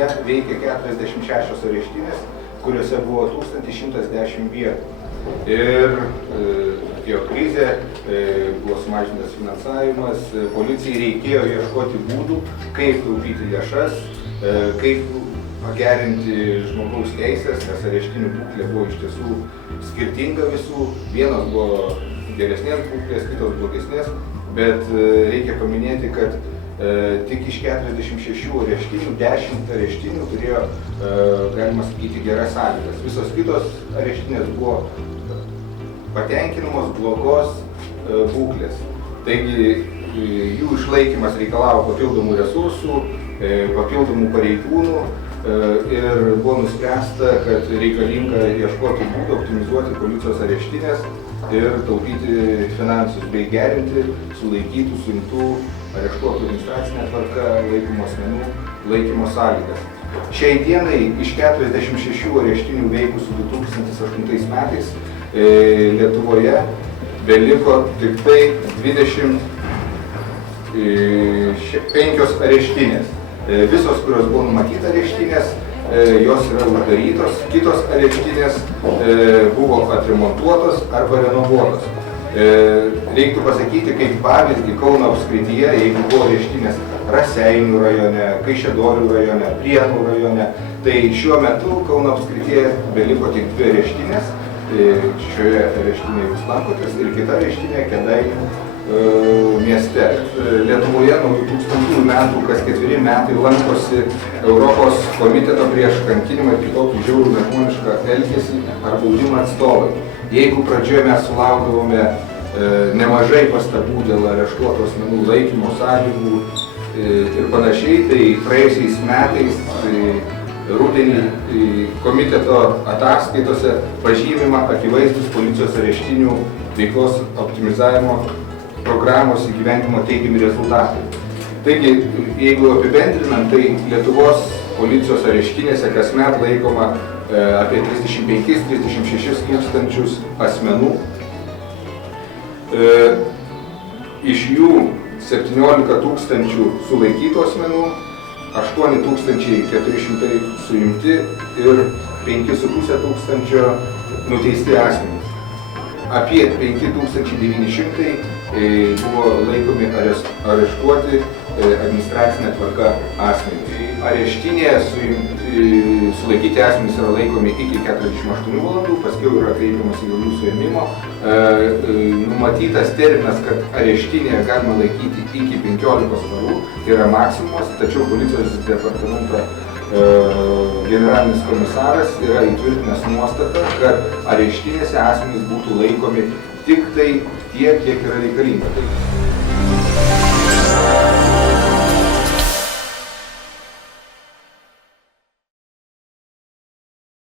Lietuvoje veikia 46 areštinės, kuriuose buvo 1110 vietų. Ir atėjo krizė, buvo sumažintas finansavimas, policijai reikėjo ieškoti būdų, kaip taupyti lėšas, kaip pagerinti žmogaus teisės, nes areštinių būklė buvo iš tiesų skirtinga visų. Vienos buvo geresnės būklės, kitos blogesnės, bet reikia paminėti, kad tik iš 46 areštinių, 10 areštinių turėjo, galima sakyti, geras sąlygas. Visos kitos areštinės buvo patenkinamos blogos būklės. Taigi jų išlaikymas reikalavo papildomų resursų, papildomų pareigūnų ir buvo nuspręsta, kad reikalinga ieškoti būdų optimizuoti policijos areštinės ir taupyti finansus bei gerinti sulaikytų, suimtų, areštuotų administracinę tvarką laikomų asmenų laikymo sąlygas. Šiai dienai iš 46 areštinių veikusių 2008 metais Lietuvoje beliko tik tai 25 areštinės. Visos, kurios buvo numatyta areštinės, jos yra uždarytos, kitos areštinės buvo atremontuotos arba renovuotos. Reiktų pasakyti, kaip pavyzdį Kauno apskrityje, jeigu buvo areštinės Raseinių rajone, Kaišiadorių rajone, Prienų rajone, tai šiuo metu Kauno apskrityje beliko tik 2 areštinės, šioje areštinėje jūs lankotės ir kita areštinė Kėdainių mieste. Lietuvoje nuo 2000 metų kas 4 metai lankosi Europos komiteto prieš kankinimą ir kitokį žiaurų nežmonišką elgesį ar baudimą atstovai. Jeigu pradžioje mes sulaukdavome nemažai pastabų dėl areštuotų asmenų laikymo sąlygų ir panašiai, tai praėjusiais metais rudenį komiteto ataskaitose pažymima akivaizdus policijos areštinių veiklos optimizavimo programos įgyvendinimo teigiami rezultatai. Taigi, jeigu apibendrinant, tai Lietuvos policijos areštinėse kasmet laikoma apie 35-36 tūkstančius asmenų. Iš jų 17 tūkstančių sulaikytų asmenų, 8400 suimti ir 5,5 tūkstančio nuteisti asmenys. Apie 5900 buvo laikomi areštuoti administracinė tvarka asmenys. Areštinėje sulaikyti asmenys yra laikomi iki 48 valandų, paskiau yra kreipiamas į jų suėmimo. Numatytas terminas, kad areštinėje galima laikyti iki 15 parų, yra maksimumas, tačiau policijos departamento generalinis komisaras yra įtvirtinęs nuostatą, kad areštinėse asmenys būtų laikomi tik tai tiek, kiek yra reikalinga.